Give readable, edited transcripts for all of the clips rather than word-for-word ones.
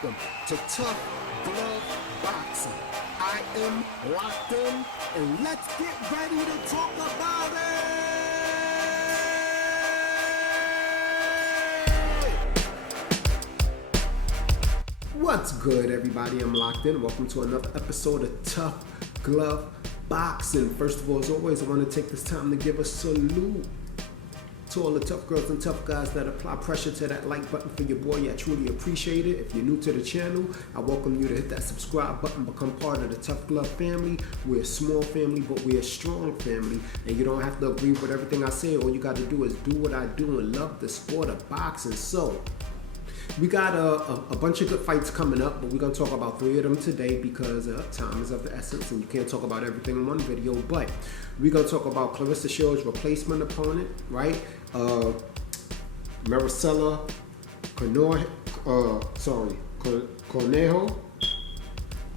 Welcome to Tough Glove Boxing. I am locked in, and let's get ready to talk about it! What's good, everybody? I'm locked in. Welcome to another episode of Tough Glove Boxing. First of all, as always, I want to take this time to give a salute to all the tough girls and tough guys that apply pressure to that like button for your boy. I truly appreciate it. If you're new to the channel, I welcome you to hit that subscribe button, become part of the Tough Glove family. We're a small family, but we're a strong family, and you don't have to agree with everything I say. All you got to do is do what I do and love the sport of boxing. So we got a bunch of good fights coming up, but we're going to talk about 3 of them today because time is of the essence and you can't talk about everything in one video. But we're going to talk about Claressa Shields' replacement opponent, right? Maricela, Cornejo,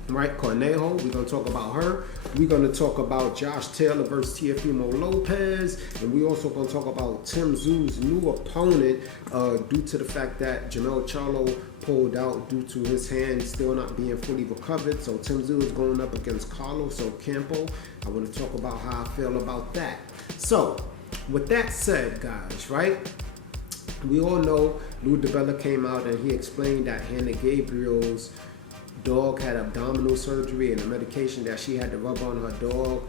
right? Cornejo. We're going to talk about her. We're going to talk about Josh Taylor versus Teofimo Lopez. And we're also going to talk about Tszyu's new opponent due to the fact that Jermell Charlo pulled out due to his hand still not being fully recovered. So Tszyu is going up against Carlos Ocampo. I want to talk about how I feel about that. So with that said, guys, right? We all know Lou DiBella came out and he explained that Hanna Gabriels' dog had abdominal surgery, and the medication that she had to rub on her dog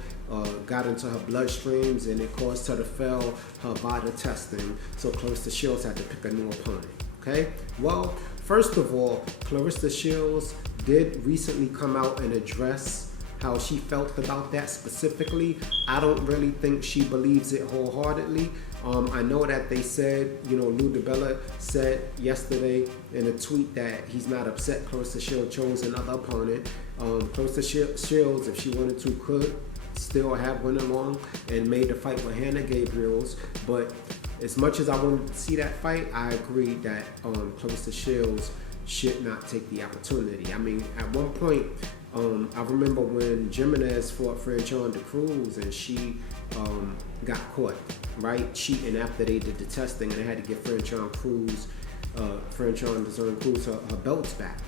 got into her bloodstreams, and it caused her to fail her VADA testing. So Claressa Shields had to pick a new opponent. Okay? Well, first of all, Claressa Shields did recently come out and address how she felt about that specifically. I don't really think she believes it wholeheartedly. I know that they said, Lou DiBella said yesterday in a tweet that he's not upset Claressa Shields chose another opponent. Claressa Shields, if she wanted to, could still have went along and made the fight with Hanna Gabriels. But as much as I wanted to see that fight, I agree that Claressa Shields should not take the opportunity. I mean, at one point, I remember when Jimenez fought Franchon de Cruz and she got caught, right, cheating after they did the testing, and they had to give Franchon de Cruz her belts back,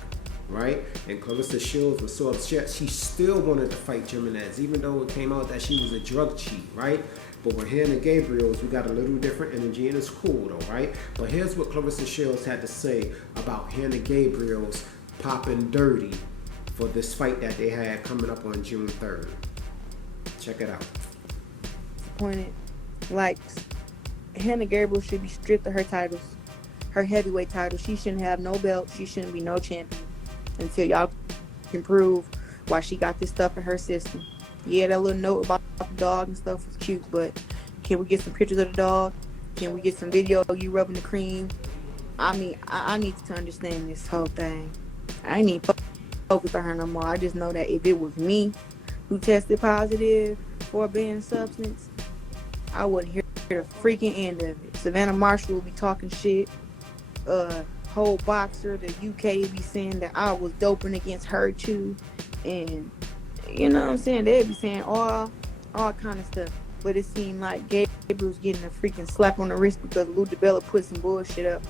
right? And Claressa Shields was so upset, she still wanted to fight Jimenez, even though it came out that she was a drug cheat, right? But with Hanna Gabriels, we got a little different energy, and it's cool though, right? But here's what Claressa Shields had to say about Hanna Gabriels popping dirty for this fight that they had coming up on June 3rd. Check it out. Disappointed. Like, Hanna Gabriels should be stripped of her titles, her heavyweight title. She shouldn't have no belt. She shouldn't be no champion until y'all can prove why she got this stuff in her system. Yeah, that little note about the dog and stuff was cute, but can we get some pictures of the dog? Can we get some video of you rubbing the cream? I mean, I need to understand this whole thing. I ain't even focus on her no more. I just know that if it was me who tested positive for a banned substance, I wouldn't hear the freaking end of it. Savannah Marshall would be talking shit. Whole boxer, the UK would be saying that I was doping against her too, and you know what I'm saying? They'd be saying all kind of stuff. But it seemed like Gabriel's getting a freaking slap on the wrist because Lou DiBella put some bullshit up,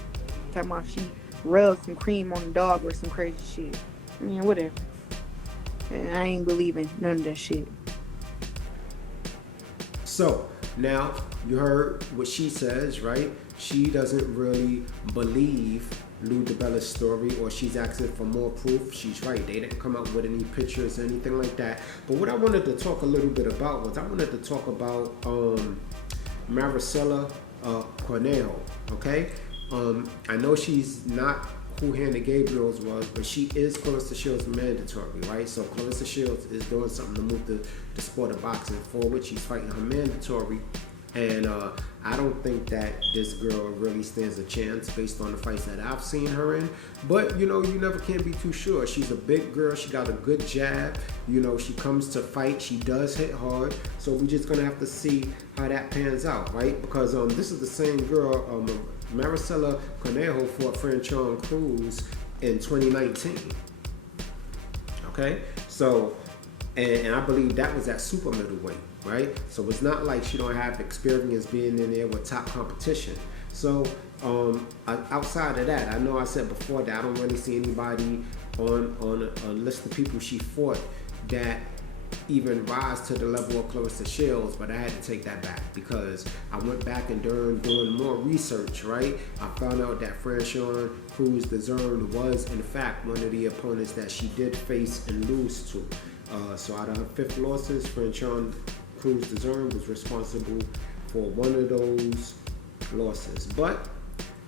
talking about she rubbed some cream on the dog or some crazy shit. I mean, whatever. I ain't believing none of that shit. So, now, you heard what she says, right? She doesn't really believe Lou DiBella's story, or she's asking for more proof. She's right. They didn't come out with any pictures or anything like that. But what I wanted to talk a little bit about was I wanted to talk about Maricela Cornejo, okay? I know she's not who Hanna Gabriels was, but she is Claressa Shields mandatory, right? So Claressa Shields is doing something to move the sport of boxing forward. She's fighting her mandatory, and I don't think that this girl really stands a chance based on the fights that I've seen her in. But you never can be too sure. She's a big girl. She got a good jab. She comes to fight. She does hit hard. So we're just gonna have to see how that pans out, right? Because this is the same girl. Maricela Cornejo fought Franchon Cruz in 2019. Okay, so and I believe that was at super middleweight. right? So it's not like she don't have experience being in there with top competition. So outside of that, I know I said before that I don't really see anybody on a list of people she fought that even rise to the level of Claressa Shields, but I had to take that back because I went back and doing more research, right? I found out that Franchon Cruz-Dezurn was in fact one of the opponents that she did face and lose to. So out of her 5 losses, Franchon Cruz-Dezurn was responsible for one of those losses. But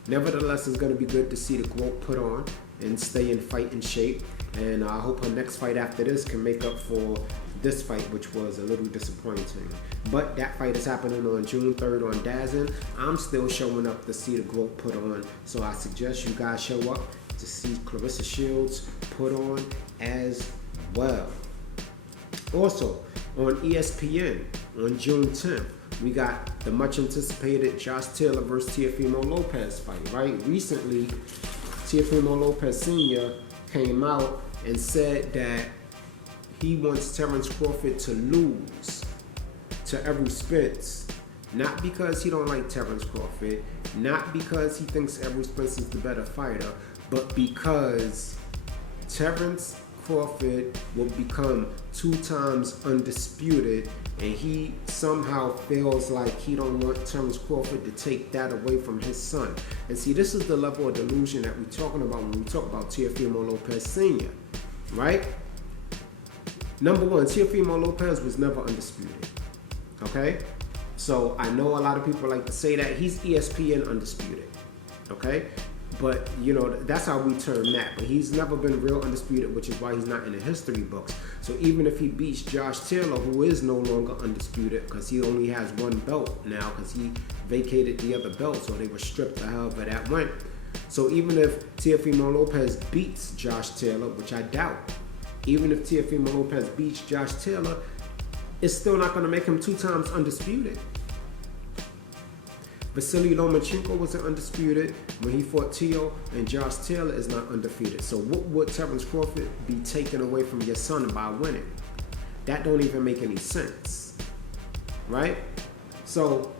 nevertheless, it's going to be good to see the growth put on and stay in fighting shape. And I hope her next fight after this can make up for this fight, which was a little disappointing. But that fight is happening on June 3rd on DAZN. I'm still showing up to see the growth put on. So I suggest you guys show up to see Claressa Shields put on as well. Also, on ESPN on June 10th, we got the much anticipated Josh Taylor versus Teofimo Lopez fight, right? Recently, Teofimo Lopez Sr. came out and said that he wants Terence Crawford to lose to Errol Spence, not because he don't like Terence Crawford, not because he thinks Errol Spence is the better fighter, but because Terence Crawford will become 2 times undisputed, and he somehow feels like he don't want Terence Crawford to take that away from his son. And see, this is the level of delusion that we're talking about when we talk about Teofimo Lopez Sr., right? Number one, Teofimo Lopez was never undisputed, okay? So I know a lot of people like to say that he's ESPN undisputed, okay? But, you know, that's how we term that. But he's never been real undisputed, which is why he's not in the history books. So even if he beats Josh Taylor, who is no longer undisputed because he only has 1 belt now because he vacated the other belt, so they were stripped or however that went. So even if Teofimo Lopez beats Josh Taylor, which I doubt, even if Teofimo Lopez beats Josh Taylor, it's still not going to make him 2 times undisputed. Vasily Lomachenko wasn't undisputed when he fought Tszyu, and Josh Taylor is not undefeated. So what would Terence Crawford be taken away from your son by winning? That don't even make any sense, right? So,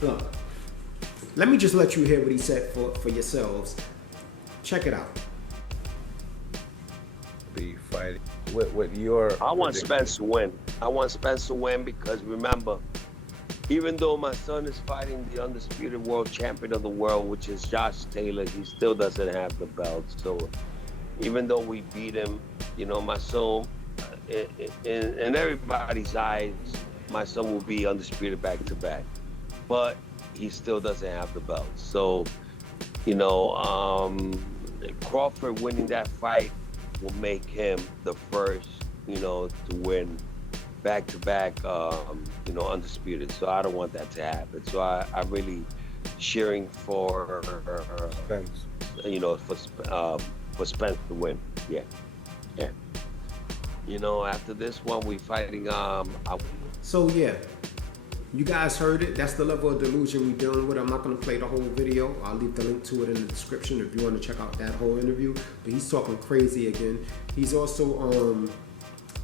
look, let me just let you hear what he said for yourselves. Check it out. Be fighting with your... I want Spence to win. I want Spence to win because remember, even though my son is fighting the undisputed world champion of the world, which is Josh Taylor, he still doesn't have the belt. So even though we beat him, you know, my son, in everybody's eyes, my son will be undisputed back to back. But he still doesn't have the belt. So, you know, Crawford winning that fight will make him the first, you know, to win back-to-back, you know, undisputed. So I don't want that to happen. So I really cheering for Spence. You know, for Spence to win. Yeah. You know, after this one, we fighting. So yeah, you guys heard it. That's the level of delusion we're dealing with. I'm not gonna play the whole video. I'll leave the link to it in the description if you want to check out that whole interview. But he's talking crazy again. He's also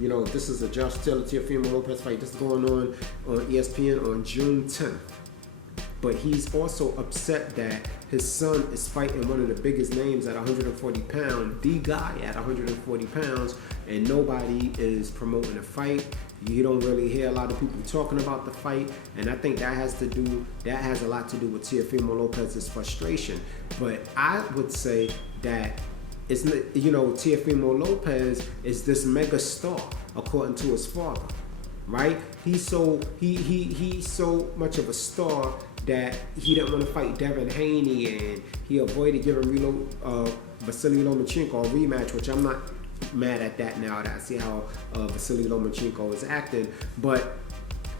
you know, this is a Josh Taylor Teofimo Lopez fight. This is going on ESPN on June 10th. But he's also upset that his son is fighting one of the biggest names at 140 pounds, the guy at 140 pounds, and nobody is promoting the fight. You don't really hear a lot of people talking about the fight, and I think that has a lot to do with Teofimo Lopez's frustration. But I would say that it's, you know, Teofimo Lopez is this mega star according to his father, right? He's so much of a star that he didn't want to fight Devin Haney, and he avoided giving Vasily Lomachenko a rematch, which I'm not mad at that now that I see how Vasily Lomachenko is acting. But,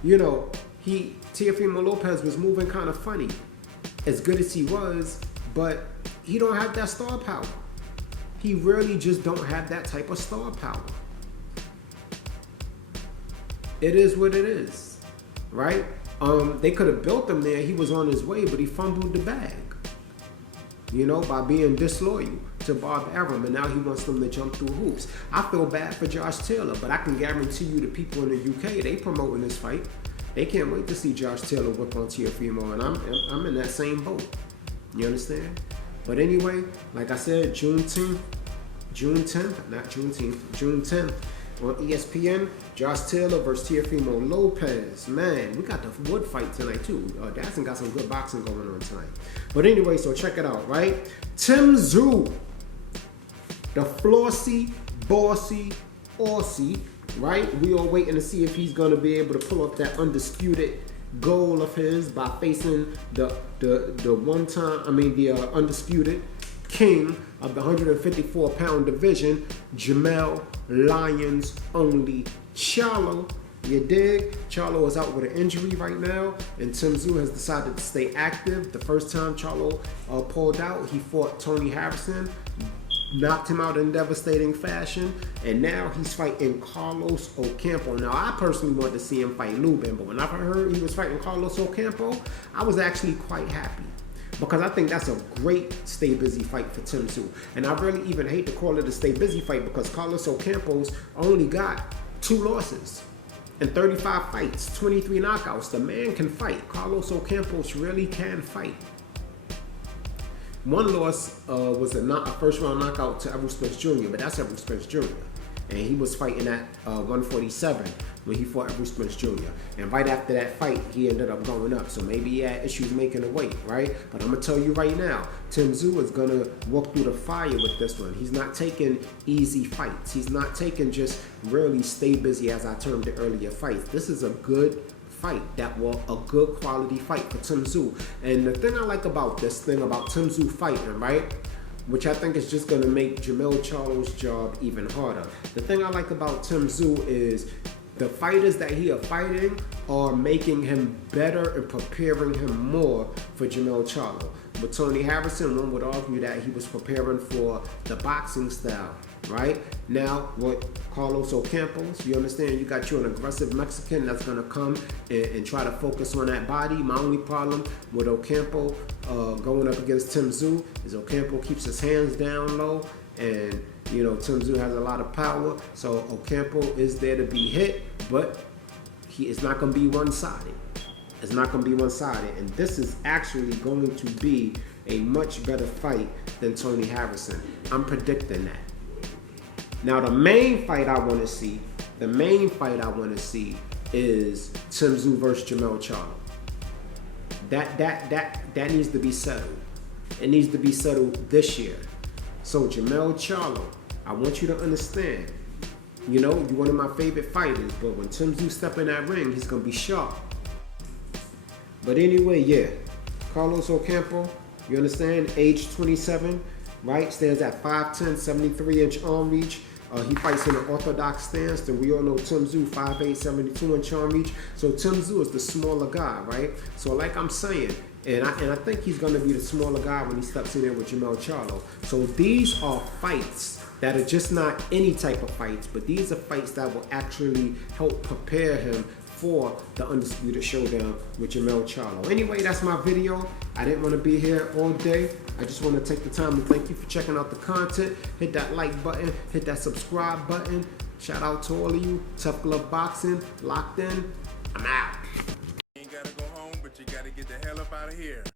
you know, Teofimo Lopez was moving kind of funny, as good as he was, but he don't have that star power. He really just don't have that type of star power. It is what it is, right? They could have built him there. He was on his way, but he fumbled the bag, you know, by being disloyal to Bob Arum, and now he wants them to jump through hoops. I feel bad for Josh Taylor, but I can guarantee you the people in the UK, they promoting this fight. They can't wait to see Josh Taylor whip on Teofimo, and I'm in that same boat. You understand? But anyway, like I said, June 10th, on ESPN, Josh Taylor versus Teofimo Lopez. Man, we got the wood fight tonight too. Dazn got some good boxing going on tonight. But anyway, so check it out, right? Tszyu, the flossy, bossy Aussie, right? We are waiting to see if he's gonna be able to pull up that undisputed goal of his by facing the undisputed king of the 154-pound division, Jermell Lions Only Charlo. You dig? Charlo is out with an injury right now, and Tszyu has decided to stay active. The first time Charlo pulled out, he fought Tony Harrison, knocked him out in devastating fashion, and now he's fighting Carlos Ocampo. Now, I personally wanted to see him fight Lubin, but when I heard he was fighting Carlos Ocampo, I was actually quite happy, because I think that's a great stay busy fight for Tszyu. And I really even hate to call it a stay busy fight, because Carlos Ocampo's only got 2 losses in 35 fights, 23 knockouts. The man can fight. Carlos Ocampo really can fight. One loss was a first round knockout to Errol Spence Jr., but that's Errol Spence Jr. And he was fighting at 147 when he fought Errol Spence Jr. And right after that fight, he ended up going up. So maybe he had issues making the weight, right? But I'm going to tell you right now, Tszyu is going to walk through the fire with this one. He's not taking easy fights. He's not taking just really stay busy, as I termed it earlier, fights. This is a good fight, a good quality fight for Tszyu. And the thing I like about this thing about Tszyu fighting, right, which I think is just going to make Jermell Charlo's job even harder. The thing I like about Tszyu is the fighters that he are fighting are making him better and preparing him more for Jermell Charlo. With Tony Harrison, one would argue that he was preparing for the boxing style, right? Now, with Carlos Ocampo, you understand, you got you an aggressive Mexican that's going to come and try to focus on that body. My only problem with Ocampo going up against Tszyu is Ocampo keeps his hands down low, and you know, Tszyu has a lot of power, so Ocampo is there to be hit, but he is not going to be one-sided. It's not going to be one-sided, and this is actually going to be a much better fight than Tony Harrison. I'm predicting that. Now, the main fight I want to see is Tszyu versus Jermell Charlo. That needs to be settled. It needs to be settled this year. So Jermell Charlo, I want you to understand, you know, you're one of my favorite fighters, but when Tszyu step in that ring, he's going to be sharp. But anyway, yeah, Carlos Ocampo, you understand, age 27, right, stands at 5'10", 73-inch arm reach. He fights in an orthodox stance, and we all know Tszyu, 5'8", 72-inch arm reach. So Tszyu is the smaller guy, right? So like I'm saying, and I think he's going to be the smaller guy when he steps in there with Jermell Charlo. So these are fights that are just not any type of fights, but these are fights that will actually help prepare him for the Undisputed Showdown with Jermell Charlo. Anyway, that's my video. I didn't want to be here all day. I just want to take the time to thank you for checking out the content. Hit that like button, hit that subscribe button. Shout out to all of you. Tough Glove Boxing, locked in. I'm out. You ain't gotta go home, but you gotta get the hell up out of here.